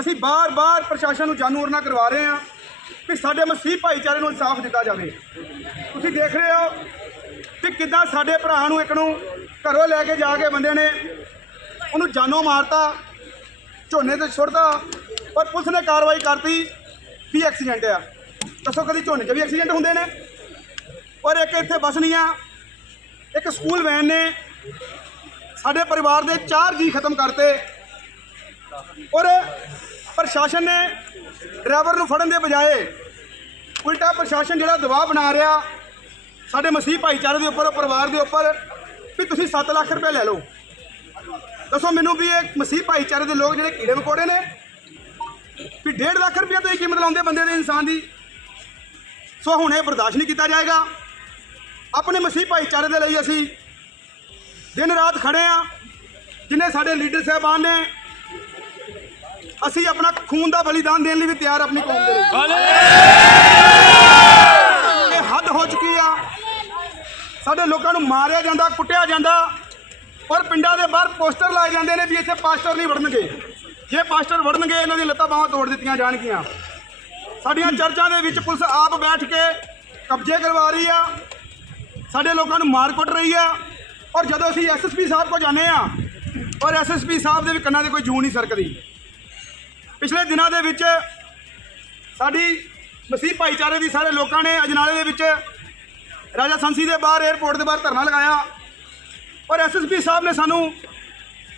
ਅਸੀਂ ਬਾਰ-ਬਾਰ ਪ੍ਰਸ਼ਾਸਨ ਨੂੰ ਜਾਣੂ ਨਾ ਕਰਵਾ ਰਹੇ ਹਾਂ ਕਿ ਸਾਡੇ ਮਸੀਹ ਭਾਈਚਾਰੇ ਨੂੰ ਇਨਸਾਫ ਦਿੱਤਾ ਜਾਵੇ। ਤੁਸੀਂ ਦੇਖ ਰਹੇ ਹੋ ਕਿ ਕਿੱਦਾਂ ਸਾਡੇ ਭਰਾ ਨੂੰ ਇੱਕ ਨੂੰ ਘਰੋਂ ਲੈ ਕੇ ਜਾ ਕੇ ਬੰਦੇ ਨੇ ਉਹਨੂੰ ਜਾਨੋਂ ਮਾਰਤਾ, ਝੋਨੇ ਤੇ ਛੁੱਟਦਾ ਪਰ ਪੁਲਿਸ ਨੇ ਕਾਰਵਾਈ ਕਰਤੀ ਵੀ ਐਕਸੀਡੈਂਟ ਆ। ਦੱਸੋ ਕਦੀ ਝੋਨੇ 'ਚ ਵੀ ਐਕਸੀਡੈਂਟ ਹੁੰਦੇ ਨੇ? ਔਰ ਇੱਕ ਇੱਥੇ ਬੱਸ ਨਹੀਂ ਆ, ਇੱਕ ਸਕੂਲ ਵੈਨ ਨੇ, ਸਾਡੇ ਪਰਿਵਾਰ ਦੇ ਚਾਰ ਜੀ ਖਤਮ ਕਰਤੇ। ਔਰ ਪ੍ਰਸ਼ਾਸਨ ਨੇ ਡਰਾਈਵਰ ਨੂੰ ਫੜਨ ਦੇ ਬਜਾਏ ਉਲਟਾ ਪ੍ਰਸ਼ਾਸਨ ਜਿਹੜਾ ਦਬਾਅ ਬਣਾ ਰਿਹਾ, ਸਾਡੇ ਮਸੀਹ ਭਾਈਚਾਰੇ ਦੇ ਉੱਪਰ, ਪਰਿਵਾਰ ਦੇ ਉੱਪਰ, ਵੀ ਤੁਸੀਂ 7 ਲੱਖ ਰੁਪਏ ਲੈ ਲਓ। ਦੱਸੋ ਮੈਨੂੰ ਵੀ ਇਹ ਮਸੀਹ ਭਾਈਚਾਰੇ ਦੇ ਲੋਕ ਜਿਹੜੇ ਕੀੜੇ ਮਕੌੜੇ ਨੇ, ਵੀ 1.5 ਲੱਖ ਰੁਪਏ ਤੋਂ ਹੀ ਕੀਮਤ ਲਾਉਂਦੇ ਬੰਦੇ ਦੇ ਇਨਸਾਨ ਦੀ। ਸੋ ਹੁਣ ਇਹ ਬਰਦਾਸ਼ਤ ਨਹੀਂ ਕੀਤਾ ਜਾਏਗਾ। ਆਪਣੇ ਮਸੀਹ ਭਾਈਚਾਰੇ ਦੇ ਲਈ ਅਸੀਂ ਦਿਨ ਰਾਤ ਖੜੇ ਆ ਜਿਨੇ ਸਾਡੇ ਲੀਡਰ ਸਾਹਿਬਾਨ ਨੇ ਅਸੀਂ ਆਪਣਾ ਖੂਨ ਦਾ ਬਲੀਦਾਨ ਦੇਣ ਲਈ ਵੀ ਤਿਆਰ ਆਪਣੀ ਕੌਮ ਦੇ ਲਈ ਇਹ ਹੱਦ ਹੋ ਚੁੱਕੀ ਆ। ਸਾਡੇ ਲੋਕਾਂ ਨੂੰ ਮਾਰਿਆ ਜਾਂਦਾ ਕੁੱਟਿਆ ਜਾਂਦਾ ਔਰ ਪਿੰਡਾਂ ਦੇ ਬਾਹਰ ਪੋਸਟਰ ਲਾਏ ਜਾਂਦੇ ਨੇ ਵੀ ਇੱਥੇ ਪਾਸਟਰ ਨਹੀਂ ਵੜਨਗੇ। ਜੇ ਪਾਸਟਰ ਵੜਨਗੇ ਇਹਨਾਂ ਦੀਆਂ ਲੱਤਾਂ ਬਾਹਾਂ ਤੋੜ ਦਿੱਤੀਆਂ ਜਾਣਗੀਆਂ। ਸਾਡੀਆਂ ਚਰਚਾਂ ਦੇ ਵਿੱਚ ਪੁਲਿਸ ਆਪ ਬੈਠ ਕੇ ਕਬਜ਼ੇ ਕਰਵਾ ਰਹੀ ਆ। ਸਾਡੇ ਲੋਕਾਂ ਨੂੰ ਮਾਰ ਕੁੱਟ ਰਹੀ ਆ। ਔਰ ਜਦੋਂ ਅਸੀਂ ਐਸਐਸਪੀ ਸਾਹਿਬ ਕੋ ਜਾਂਦੇ ਆ ਔਰ ਐਸਐਸਪੀ ਸਾਹਿਬ ਦੇ ਵੀ ਕੰਨਾਂ ਦੇ ਕੋਈ ਜੂੰ ਨਹੀਂ ਸਰਕਦੀ। ਪਿਛਲੇ ਦਿਨਾਂ ਦੇ ਵਿੱਚ ਸਾਡੀ ਮਸੀਹ ਭਾਈਚਾਰੇ ਦੀ ਸਾਰੇ ਲੋਕਾਂ ਨੇ ਅਜਨਾਲੇ ਦੇ ਵਿੱਚ ਰਾਜਾ ਸੰਸੀ ਦੇ ਬਾਹਰ 에ਅਰਪੋਰਟ ਦੇ ਬਾਹਰ ਧਰਨਾ ਲਗਾਇਆ। ਔਰ ਐਸਐਸਪੀ ਸਾਹਿਬ ਨੇ ਸਾਨੂੰ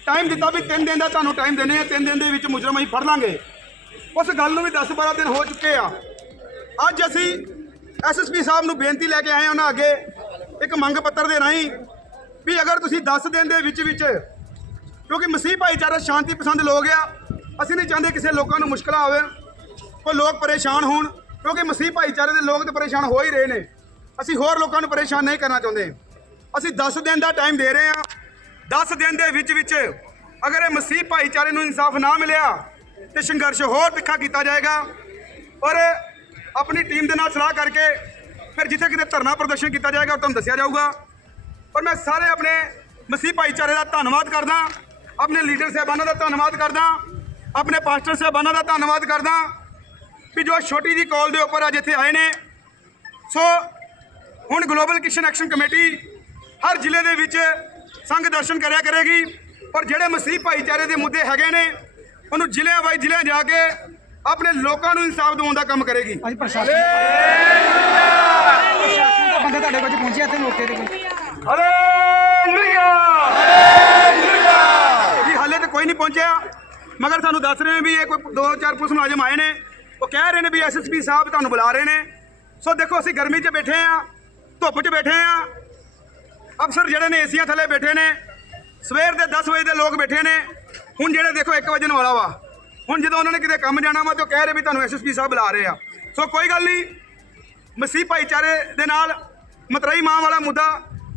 ਟਾਈਮ ਦਿੱਤਾ ਵੀ 3 ਦਿਨ ਦਾ ਤੁਹਾਨੂੰ ਟਾਈਮ ਦੇਣੇ ਆ 3 ਦਿਨ ਦੇ ਵਿੱਚ ਮੁਜਰਮ ਅਸੀਂ ਫੜ ਲਾਂਗੇ। ਉਸ ਗੱਲ ਨੂੰ ਵੀ 10 12 ਦਿਨ ਹੋ ਚੁੱਕੇ ਆ। ਅੱਜ ਅਸੀਂ ਐਸਐਸਪੀ ਸਾਹਿਬ ਨੂੰ ਬੇਨਤੀ ਲੈ ਕੇ ਆਏ ਹਾਂ ਉਹਨਾਂ ਅੱਗੇ ਇੱਕ ਮੰਗ ਪੱਤਰ ਦੇ ਰਾਹੀਂ ਵੀ ਅਗਰ ਤੁਸੀਂ 10 ਦਿਨ ਦੇ ਵਿੱਚ ਵਿੱਚ ਕਿਉਂਕਿ ਮਸੀਹ ਭਾਈਚਾਰਾ ਸ਼ਾਂਤੀ ਪਸੰਦ ਲੋਕ ਆ ਅਸੀਂ ਨਹੀਂ ਚਾਹੁੰਦੇ ਕਿਸੇ ਲੋਕਾਂ ਨੂੰ ਮੁਸ਼ਕਲਾਂ ਆਵੇ, ਕੋਈ ਲੋਕ ਪਰੇਸ਼ਾਨ ਹੋਣ, ਕਿਉਂਕਿ ਮਸੀਹ ਭਾਈਚਾਰੇ ਦੇ ਲੋਕ ਤੇ ਪਰੇਸ਼ਾਨ ਹੋ ਹੀ ਰਹੇ ਨੇ। ਅਸੀਂ ਹੋਰ ਲੋਕਾਂ ਨੂੰ ਪਰੇਸ਼ਾਨ ਨਹੀਂ ਕਰਨਾ ਚਾਹੁੰਦੇ। ਅਸੀਂ 10 ਦਿਨ ਦਾ ਟਾਈਮ ਦੇ ਰਹੇ ਹਾਂ। 10 ਦਿਨ ਦੇ ਵਿੱਚ ਵਿੱਚ ਅਗਰ ਇਹ ਮਸੀਹ ਭਾਈਚਾਰੇ ਨੂੰ ਇਨਸਾਫ ਨਾ ਮਿਲਿਆ, ਤੇ ਸੰਘਰਸ਼ ਹੋਰ ਤਿੱਖਾ ਕੀਤਾ ਜਾਏਗਾ। ਔਰ ਆਪਣੀ ਟੀਮ ਦੇ ਨਾਲ ਸਲਾਹ ਕਰਕੇ ਫਿਰ ਜਿੱਥੇ ਕਿਤੇ ਧਰਨਾ ਪ੍ਰਦਰਸ਼ਨ ਕੀਤਾ ਜਾਏਗਾ, ਉਹ ਤੁਹਾਨੂੰ ਦੱਸਿਆ ਜਾਊਗਾ। ਔਰ ਮੈਂ ਸਾਰੇ ਆਪਣੇ ਮਸੀਹ ਭਾਈਚਾਰੇ ਦਾ ਧੰਨਵਾਦ ਕਰਦਾ। ਆਪਣੇ ਲੀਡਰ ਸਾਹਿਬਾਨਾਂ ਦਾ ਧੰਨਵਾਦ ਕਰਦਾ। ਆਪਣੇ ਪਾਸਟਰ ਸਾਹਿਬਾਨਾਂ ਦਾ ਧੰਨਵਾਦ ਕਰਦਾ ਵੀ ਜੋ ਛੋਟੀ ਜੀ ਕਾਲ ਦੇ ਉੱਪਰ ਅੱਜ ਇੱਥੇ ਆਏ ਨੇ। ਸੋ ਹੁਣ ਗਲੋਬਲ ਕਿਸ਼ਨ ਐਕਸ਼ਨ ਕਮੇਟੀ ਹਰ ਜ਼ਿਲ੍ਹੇ ਦੇ ਵਿੱਚ ਸੰਘ ਦਰਸ਼ਨ ਕਰਿਆ ਕਰੇਗੀ। ਔਰ ਜਿਹੜੇ ਮਸੀਹ ਭਾਈਚਾਰੇ ਦੇ ਮੁੱਦੇ ਹੈਗੇ ਨੇ, ਉਹਨੂੰ ਜ਼ਿਲ੍ਹਿਆਂ ਵਾਈ ਜ਼ਿਲ੍ਹਿਆਂ ਜਾ ਕੇ ਆਪਣੇ ਲੋਕਾਂ ਨੂੰ ਇਨਸਾਫ ਦਿਵਾਉਣ ਦਾ ਕੰਮ ਕਰੇਗੀ। ਅੱਜ ਪ੍ਰਸ਼ਾਸਨ ਪ੍ਰਸ਼ਾਸਨ ਦਾ ਬੰਦਾ ਤੁਹਾਡੇ ਕੋਲ ਪਹੁੰਚਿਆ ਇੱਥੇ ਮੌਕੇ ਤੇ ਕੋਈ ਹਾਲੇਲੂਇਆ ਜੀ ਹਾਲੇ ਤੇ ਕੋਈ ਨਹੀਂ ਪਹੁੰਚਿਆ ਮਗਰ ਸਾਨੂੰ ਦੱਸ ਰਹੇ ਵੀ ਇਹ ਕੋਈ ਦੋ ਚਾਰ ਪੁਲਿਸ ਮੁਲਾਜ਼ਮ ਆਏ ਨੇ। ਉਹ ਕਹਿ ਰਹੇ ਨੇ ਵੀ ਐਸਐਸਪੀ ਸਾਹਿਬ ਤੁਹਾਨੂੰ ਬੁਲਾ ਰਹੇ ਨੇ। ਸੋ ਦੇਖੋ, ਅਸੀਂ ਗਰਮੀ 'ਚ ਬੈਠੇ ਆ ਧੁੱਪ 'ਚ ਬੈਠੇ ਆ ਅਫਸਰ ਜਿਹੜੇ ਨੇ ਏਸੀਆਂ ਥੱਲੇ ਬੈਠੇ ਨੇ। ਸਵੇਰ ਦੇ 10 ਵਜੇ ਦੇ ਲੋਕ ਬੈਠੇ ਨੇ। ਹੁਣ ਜਿਹੜੇ ਦੇਖੋ 1 ਵਜੇ ਨੂੰ ਵਾਲਾ ਵਾ। ਹੁਣ ਜਦੋਂ ਉਹਨਾਂ ਨੇ ਕਿਤੇ ਕੰਮ ਜਾਣਾ ਵਾ ਤੇ ਉਹ ਕਹਿ ਰਹੇ ਵੀ ਤੁਹਾਨੂੰ ਐਸਐਸਪੀ ਸਾਹਿਬ ਬੁਲਾ ਰਹੇ ਆ। ਸੋ ਕੋਈ ਗੱਲ ਨਹੀਂ। ਮਸੀਹ ਭਾਈਚਾਰੇ ਦੇ ਨਾਲ ਮਤਰਈ ਮਾਂ ਵਾਲਾ ਮੁੱਦਾ,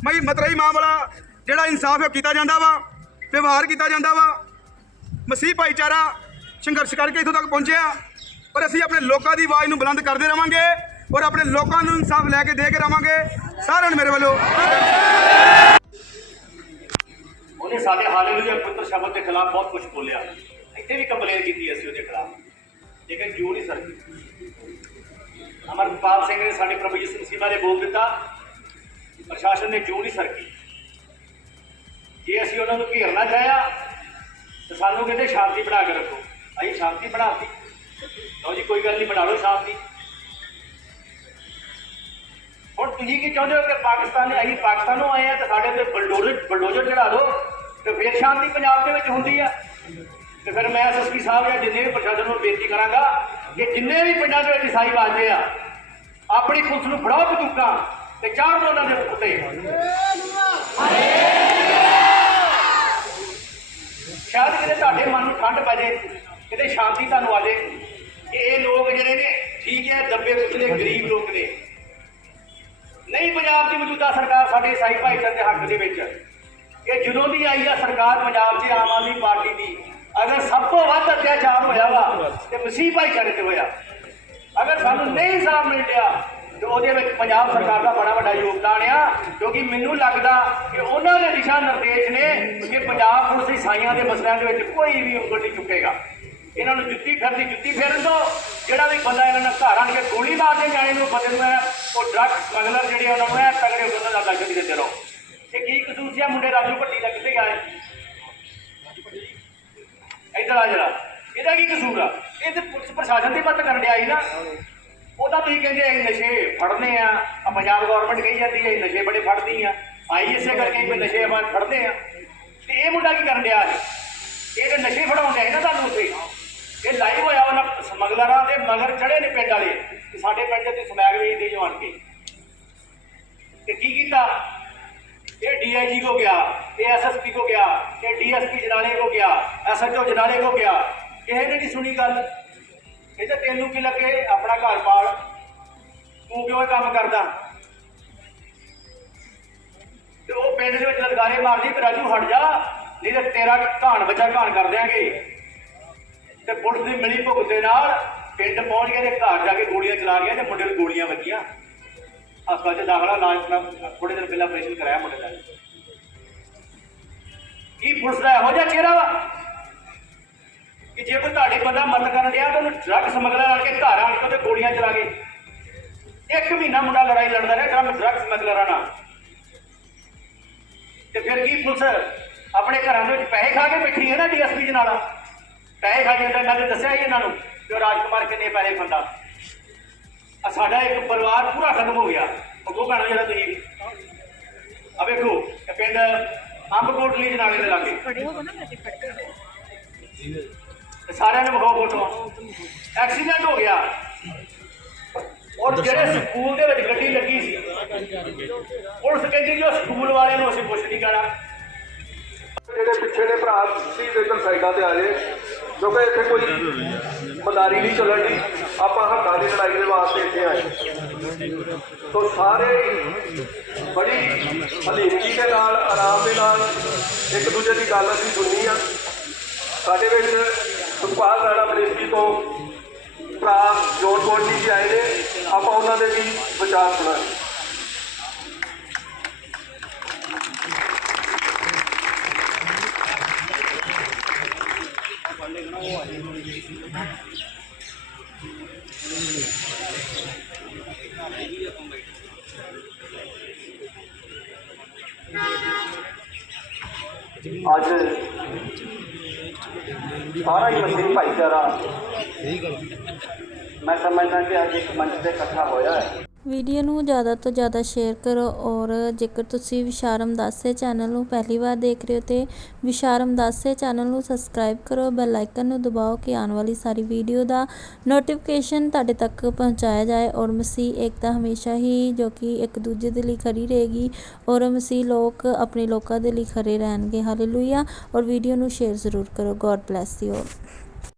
ਮਈ ਮਤਰਈ ਮਾਂ ਵਾਲਾ ਜਿਹੜਾ ਇਨਸਾਫ ਹੈ ਕੀਤਾ ਜਾਂਦਾ ਵਾ, ਵਿਵਹਾਰ ਕੀਤਾ ਜਾਂਦਾ ਵਾ। ਮਸੀਹ ਭਾਈਚਾਰਾ ਸੰਘਰਸ਼ ਕਰਕੇ ਇੱਥੋਂ ਤੱਕ ਪਹੁੰਚਿਆ। ਪਰ ਅਸੀਂ ਆਪਣੇ ਲੋਕਾਂ ਦੀ ਆਵਾਜ਼ ਨੂੰ ਬੁਲੰਦ ਕਰਦੇ ਰਵਾਂਗੇ ਔਰ ਆਪਣੇ ਲੋਕਾਂ ਨੂੰ ਇਨਸਾਫ ਲੈ ਕੇ ਦੇ ਕੇ ਰਵਾਂਗੇ। ਸਾਰਿਆਂ ਨੂੰ ਮੇਰੇ ਵੱਲੋਂ। ਉਹਨੇ ਸਾਡੇ ਹਾਲੇਲੂਇਆ ਪੁੱਤਰ ਸ਼ਬਦ ਦੇ ਖਿਲਾਫ ਬਹੁਤ ਕੁਝ ਬੋਲਿਆ। ਇੱਥੇ ਵੀ ਕੰਪਲੇਨ ਕੀਤੀ ਅਸੀਂ ਉਹਦੇ ਖਿਲਾਫ। ਲੇਕਿਨ ਕਿਉਂ ਨਹੀਂ ਸਰਕੀ ਅਮਰਪਾਲ ਸਿੰਘ ਨੇ ਸਾਡੇ ਪ੍ਰਭੂ ਜੀ ਸਿੰਘ ਬਾਰੇ ਬੋਲ ਦਿੱਤਾ। ਪ੍ਰਸ਼ਾਸਨ ਨੇ ਕਿਉਂ ਨਹੀਂ ਸਰਕੀ ਜੇ ਅਸੀਂ ਉਹਨਾਂ ਨੂੰ ਘੇਰਨਾ ਚਾਹਿਆ ਤਾਂ ਸਾਨੂੰ ਕਹਿੰਦੇ ਸ਼ਾਂਤੀ ਬਣਾ ਕੇ ਰੱਖੋ। ਅਸੀਂ ਸ਼ਾਂਤੀ ਬਣਾਤੀ। ਲਓ ਜੀ, ਕੋਈ ਗੱਲ ਨਹੀਂ, ਬਣਾ ਲਓ ਸ਼ਾਂਤੀ। ਹੁਣ ਤੁਸੀਂ ਕੀ ਚਾਹੁੰਦੇ ਹੋ ਕਿ ਪਾਕਿਸਤਾਨ ਨੇ ਅਸੀਂ ਪਾਕਿਸਤਾਨੋਂ ਆਏ ਆ ਤੇ ਸਾਡੇ ਤੇ ਬਲਡੋਜ਼ਰ ਬਲਡੋਜ਼ਰ ਚੜਾ ਦਿਓ ਤੇ ਫਿਰ ਸ਼ਾਂਤੀ ਪੰਜਾਬ ਦੇ ਵਿੱਚ ਹੁੰਦੀ ਆ। ਤੇ ਫਿਰ ਮੈਂ ਐਸਐਸਪੀ ਸਾਹਿਬ ਜਾਂ ਜਿੰਨੇ ਵੀ ਪ੍ਰਸ਼ਾਸਨ ਨੂੰ ਬੇਨਤੀ ਕਰਾਂਗਾ ਕਿ ਜਿੰਨੇ ਵੀ ਪਿੰਡਾਂ ਦੇ ਵਿੱਚ ਈਸਾਈ ਵੱਜਦੇ ਆ, ਆਪਣੀ ਪੁਲਿਸ ਨੂੰ ਫੜਾਓ ਬੰਦੂਕਾਂ ਤੇ ਚਾਰ ਦੋ ਉਹਨਾਂ ਦੇ ਉੱਤੇ ਸ਼ਾਇਦ ਕਿਤੇ ਤੁਹਾਡੇ ਮਨ ਨੂੰ ਠੰਡ ਪੈ ਜੇ ਕਿਤੇ ਸ਼ਾਂਤੀ ਤੁਹਾਨੂੰ ਆ ਜੇ ਕਿ ਇਹ ਲੋਕ ਜਿਹੜੇ ਨੇ ਠੀਕ ਹੈ ਦੱਬੇ ਗਰੀਬ ਲੋਕ ਨੇ। ਨਹੀਂ, ਪੰਜਾਬ ਦੀ ਮੌਜੂਦਾ ਸਰਕਾਰ ਸਾਡੇ ਈਸਾਈ ਭਾਈਚਾਰੇ ਦੇ ਹੱਕ ਦੇ ਵਿੱਚ। ਇਹ ਜਦੋਂ ਦੀ ਆਈ ਆ ਸਰਕਾਰ ਪੰਜਾਬ 'ਚ ਆਮ ਆਦਮੀ ਪਾਰਟੀ ਦੀ, ਅਗਰ ਸਭ ਤੋਂ ਵੱਧ ਅਤਿਆਚਾਰ ਹੋਇਆ ਵਾ, ਤੇ ਮਸੀਹ ਭਾਈਚਾਰੇ ਤੇ ਹੋਇਆ। ਅਗਰ ਸਾਨੂੰ ਨਹੀਂ ਇਨਸਾਫ ਮਿਲ ਰਿਹਾ, ਤੇ ਉਹਦੇ ਵਿੱਚ ਪੰਜਾਬ ਸਰਕਾਰ ਦਾ ਬੜਾ ਵੱਡਾ ਯੋਗਦਾਨ ਆ, ਕਿਉਂਕਿ ਮੈਨੂੰ ਲੱਗਦਾ ਕਿ ਉਹਨਾਂ ਦੇ ਦਿਸ਼ਾ ਨਿਰਦੇਸ਼ ਨੇ ਕਿ ਪੰਜਾਬ ਪੁਲਿਸ ਈਸਾਈਆਂ ਦੇ ਮਸਲਿਆਂ ਦੇ ਵਿੱਚ ਕੋਈ ਵੀ ਉਂਗਲ ਨਹੀਂ ਚੁੱਕੇਗਾ। ਇਹਨਾਂ ਨੂੰ ਜੁੱਤੀ ਫਿਰਦੀ, ਜੁੱਤੀ ਫੇਰਨ ਦੋ ਜਿਹੜਾ ਵੀ ਬੰਦਾ ਇਹਨਾਂ ਨਾਲ ਘਰ ਆਣ ਕੇ ਗੋਲੀ ਮਾਰਦੇ ਜਾਣੇ ਨੂੰ ਬੰਦੇ ਨੂੰ ਉਹ ਡਰੱਗ ਸਮਗਲਰ ਜਿਹੜੇ ਉਹਨਾਂ ਨੂੰ ਐ ਤਗੜੇ ਉਹਨਾਂ ਦਾ ਲੱਗ ਦੀ ਦਿੰਦੇ ਇਹ ਕੀ ਕਸੂਰ ਸੀ ਮੁੰਡੇ ਰਾਜੂ ਭੱਟੀ ਦਾ, ਕਿੱਥੇ ਗਏ ਇੱਧਰ ਆ ਜਰਾ। ਇਹਦਾ ਕੀ ਕਸੂਰ ਆ? ਇਹ ਤੇ ਪੁਲਿਸ ਪ੍ਰਸ਼ਾਸਨ ਦੀ ਮਦਦ ਕਰਨ ਡਿਆ ਸੀ ਨਾ। ਉਹਦਾ ਤੁਸੀਂ ਕਹਿੰਦੇ ਅਸੀਂ ਨਸ਼ੇ ਫੜਨੇ ਆ। ਆ ਪੰਜਾਬ ਗਵਰਨਮੈਂਟ ਕਹੀ ਜਾਂਦੀ ਹੈ ਨਸ਼ੇ ਬੜੇ ਫੜਦੀ ਆ। ਆਈ ਇਸੇ ਕਰਕੇ ਵੀ ਨਸ਼ੇ ਆਪਾਂ ਫੜਦੇ ਆ। ਤੇ ਇਹ ਮੁੰਡਾ ਕੀ ਕਰਨ ਡਿਆ ਹੈ ਇਹ ਤੇ ਨਸ਼ੇ ਫੜਾਉਂਦੇ ਆ ਨਾ ਤੁਹਾਨੂੰ ਉੱਥੇ। ਇਹ ਲਾਈਵ ਹੋਇਆ ਉਹਨਾਂ ਸਮਗਲਰਾਂ ਦੇ ਮਗਰ ਚੜੇ ਨੇ ਪਿੰਡ ਵਾਲੇ। ਕਿ ਸਾਡੇ ਪਿੰਡ ਤੇ ਸਮੈਗ ਵੇਚਦੇ ਜਵਾਨ ਕੇ ਤੇ ਕੀ ਕੀਤਾ? ਇਹ ਡੀਆਈਜੀ ਕੋ ਗਿਆ, ਇਹ ਐਸਐਸਪੀ ਕੋ ਗਿਆ, ਇਹ ਡੀਐਸਪੀ ਜਨਾਲੇ ਕੋ ਗਿਆ ਐਸਐਚਓ ਜਨਾਲੇ ਕੋ ਗਿਆ। ਕਿਸੇ ਨੇ ਨਹੀਂ ਸੁਣੀ ਗੱਲ। ਇਹ ਤਾਂ ਤੈਨੂੰ ਕੀ ਲੱਗੇ? ਆਪਣਾ ਘਰ ਪਾਲ। ਤੂੰ ਕਿਉਂ ਇਹ ਕੰਮ ਕਰਦਾ? ਤੇ ਉਹ ਪਿੰਡ ਦੇ ਵਿੱਚ ਲਲਕਾਰੇ ਮਾਰਦੀ, ਤੇ ਰਾਜੂ ਹਟ ਜਾ, ਨਹੀਂ ਤੇ ਤੇਰਾ ਘਾਣ ਬੱਚਾ ਘਾਣ ਕਰ ਦਿਆਂਗੇ। ਤੇ ਪੁਲਿਸ ਦੀ ਮਿਲੀ ਭੁਗਤ ਦੇ ਨਾਲ ਪਿੰਡ ਪਹੁੰਚ ਗਏ ਤੇ ਘਰ ਜਾ ਕੇ ਗੋਲੀਆਂ ਚਲਾ ਗਿਆ ਤੇ ਮੁੰਡੇ ਨੂੰ ਗੋਲੀਆਂ ਵੱਜੀਆਂ। ਹਸਪਤਾਲ 'ਚ ਦਾਖਲਾ ਇਲਾਜ ਥੋੜੇ ਦਿਨ ਪਹਿਲਾਂ ਆਪਰੇਸ਼ਨ ਕਰਾਇਆ ਮੁੰਡੇ ਦਾ। ਕੀ ਪੁਲਿਸ ਦਾ ਇਹੋ ਜਿਹਾ ਚਿਹਰਾ ਵਾ? ਕਿ ਜੇ ਕੋਈ ਤੁਹਾਡੀ ਬੰਦਾ ਮਦਦ ਕਰਨ ਡਿਆ ਤਾਂ ਉਹਨੂੰ ਡਰੱਗ ਸਮਗਲਰ ਆਣ ਕੇ ਘਰ ਆਣ ਕੇ ਉਹਦੇ ਗੋਲੀਆਂ ਚਲਾ ਗਏ ਇੱਕ ਮਹੀਨਾ ਮੁੰਡਾ ਲੜਾਈ ਲੜਦਾ ਰਿਹਾ ਡਰਮ ਡਰੱਗ ਸਮਗਲਰਾਂ ਨਾਲ ਤੇ ਫਿਰ ਕੀ ਪੁਲਿਸ ਆਪਣੇ ਘਰਾਂ ਦੇ ਵਿੱਚ ਪੈਸੇ ਖਾ ਕੇ ਬੈਠੀ ਹੈ ਨਾ ਡੀਐਸਪੀ ਜਨਾਲਾ ਪੈਸੇ ਖਾ ਤਾਂ ਮੈਂ ਤਾਂ ਦੱਸਿਆ ਹੀ ਇਹਨਾਂ ਨੂੰ ਕਿ ਉਹ ਰਾਜਕੁਮਾਰ ਕਿੰਨੇ ਪੈਸੇ ਖੰਦਾ। ਆ ਸਾਡਾ ਇੱਕ ਪਰਿਵਾਰ ਪੂਰਾ ਖਤਮ ਹੋ ਗਿਆ। ਉਹ ਕੋ ਕਹਿਣਾ ਜਿਹੜਾ ਤੁਸੀਂ ਆ ਵੇਖੋ ਇਹ ਪਿੰਡ ਅੰਬਕੋਟਲੀ ਜਨਾਲੇ ਦੇ ਲਾਗੇ। ਤੇ ਸਾਰਿਆਂ ਨੇ ਵਿਖਾਓ ਫੋਟੋ। ਐਕਸੀਡੈਂਟ ਹੋ ਗਿਆ। ਔਰ ਜਿਹੜੇ ਸਕੂਲ ਦੇ ਵਿੱਚ ਗੱਡੀ ਲੱਗੀ ਸੀ ਪੁਲਿਸ ਕਹਿੰਦੀ ਜੀ ਸਕੂਲ ਵਾਲਿਆਂ ਨੂੰ ਅਸੀਂ ਕੁਛ ਨਹੀਂ ਕਹਿਣਾ। ਜਿਹੜੇ ਪਿੱਛੇ ਦੇ ਭਰਾ ਸੀ ਇਧਰ ਸਾਈਡਾਂ ਤੇ ਆ ਜੇ ਕਿਉਂਕਿ ਇੱਥੇ ਕੋਈ ਮਦਾਰੀ ਨਹੀਂ ਚੱਲਣ ਦੀ ਆਪਾਂ ਹੱਕਾਂ ਦੀ ਲੜਾਈ ਦੇ ਵਾਸਤੇ ਇੱਥੇ ਆਏ। ਤੋਂ ਸਾਰੇ ਬੜੀ ਹਲੀਮੀ ਦੇ ਨਾਲ, ਆਰਾਮ ਦੇ ਨਾਲ ਇੱਕ ਦੂਜੇ ਦੀ ਗੱਲ ਅਸੀਂ ਸੁਣਨੀ ਆ। ਸਾਡੇ ਵਿੱਚ ਸੁਖਪਾਲ ਰਾਣਾ ਬਲੇਸੀ ਤੋਂ ਭਰਾ ਜੋਨ ਕੋਟਲੀ ਜੀ ਆਏ ਨੇ। ਆਪਾਂ ਉਹਨਾਂ ਦੇ ਵੀ ਵਿਚਾਰ ਸੁਣਾਂਗੇ। ਅੱਜ ਸਾਰਾ ਹੀ ਮਸੀਹ ਭਾਈਚਾਰਾ ਮੈਂ ਸਮਝਦਾ ਕਿ ਅੱਜ ਇੱਕ ਮੰਚ ਤੇ ਇਕੱਠਾ ਹੋਇਆ ਹੈ ਵੀਡੀਓ ਨੂੰ ਜ਼ਿਆਦਾ ਤੋਂ ਜ਼ਿਆਦਾ ਸ਼ੇਅਰ ਕਰੋ ਔਰ ਜੇਕਰ ਤੁਸੀਂ ਵਿਸ਼ਾਰਮ ਦਾਸੇ ਚੈਨਲ ਨੂੰ ਪਹਿਲੀ ਵਾਰ ਦੇਖ ਰਹੇ ਹੋ ਤੇ ਵਿਸ਼ਾਰਮ ਦਾਸੇ ਚੈਨਲ ਨੂੰ ਸਬਸਕ੍ਰਾਈਬ ਕਰੋ ਬੈਲ ਆਈਕਨ ਨੂੰ ਦਬਾਓ ਕਿ ਆਉਣ ਵਾਲੀ ਸਾਰੀ ਵੀਡੀਓ ਦਾ ਨੋਟੀਫਿਕੇਸ਼ਨ ਤੁਹਾਡੇ ਤੱਕ ਪਹੁੰਚਾਇਆ ਜਾਏ ਔਰ ਮਸੀਹ ਏਕਤਾ ਹਮੇਸ਼ਾ ਹੀ ਜੋ ਕਿ ਇੱਕ ਦੂਜੇ ਦੇ ਲਈ ਖੜੀ ਰਹੇਗੀ ਔਰ ਮਸੀਹ ਲੋਕ ਆਪਣੇ ਲੋਕਾਂ ਦੇ ਲਈ ਖੜੇ ਰਹਿਣਗੇ। ਹਾਲੇਲੂਇਆ ਔਰ ਵੀਡੀਓ ਨੂੰ ਸ਼ੇਅਰ ਜ਼ਰੂਰ ਕਰੋ। God bless you